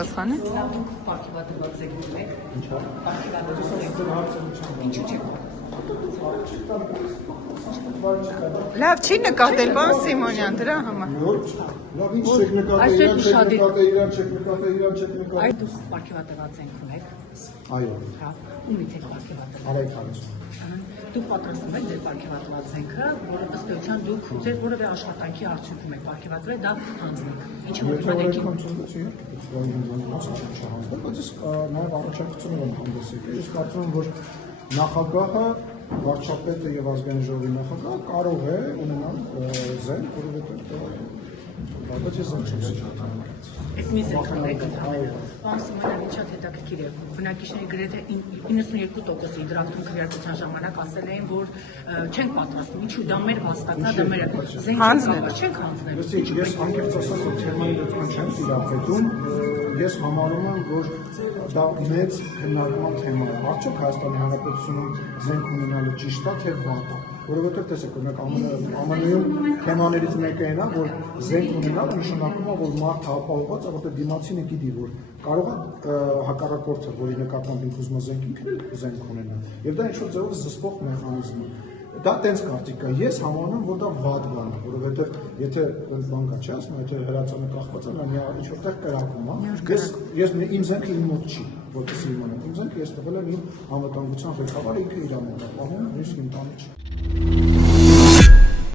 պատասխանի։ Պարքիվատրված եք ունեք։ Ինչա՞։ Պարքիվատրված եք։ Ինչու՞ չեք։ Լավ չի նկատել, պարոն Սիմոնյան, դրա համար։ Լավ, ինչ չեք նկատել, իրան չեք նկատել։ Այ դուք պարքիվատրված եք ունեք։ Այո։ Հա, ումից եք պարքիվատրված։ Արայքանից։ Դուք պատրաստում եք ձեր պարքիվատրված ենքը, որը ըստ էության դուք ձեր որևէ աշխատանքի արդյունքում եք պարքիվատրել, դա հանձնեք։ Ինչը նաև առաջարկություններ են հանդես եկել։ Ես կարծում եմ, որ նախագահը, վարչապետը եւ ազգային ժողովի նախագահը կարող է ունենալ զենք, որովհետեւ բայց ես զենք չեմ։ Այս մի զենքն եք ընդհանրել։ Պարոն Սիմոնյան, ինչ հետաքրքիր է։ Բնակիչների գրեթե 92%-ը դրախտում քվեարկության ժամանակ ասել էին, որ չենք պատրաստում, ինչու դա մեր վաստակն է, դա մեր զենքը չենք հանձնել։ Ես անկեղծ ասած որ թեմայի դեպքում չեմ տիրապետում, ես համարում եմ, որ դա մեծ հնարքման թեմա է։ Արդյոք Հայաստանի Հանրապետությունում զենք ունենալը ճիշտ է, թե վատ է։ Որովհետև տեսեք, օրինակ ԱՄՆ-ում թեմաներից մեկը այն է, որ զենք ունենալը նշանակում է, որ մարդը ապահովված է, որտեղ դիմացինը գիտի, որ կարող է հակառակորդը, որի նկատմամբ ինքը ուզում է զենք ինքն զենք ունենա։ Եվ դա ինչ-որ ձևով զսպող մեխանիզմ է։ Դա տենց կարծիք է։ Ես համարում որ դա վատ բան է, որովհետև եթե բան կա, չի ասում, եթե հրացանը կախված է, նա ինչ-որ տեղ կրակում է։ Ես իմ զենքը իմ մոտ չի, որտեսի իմանամ։ Իմ զենքը ես տվել եմ իմ անվտանգության ղեկավարը, ինքը իր մոտ է, պահում, նույնիսկ իմ տանը չի։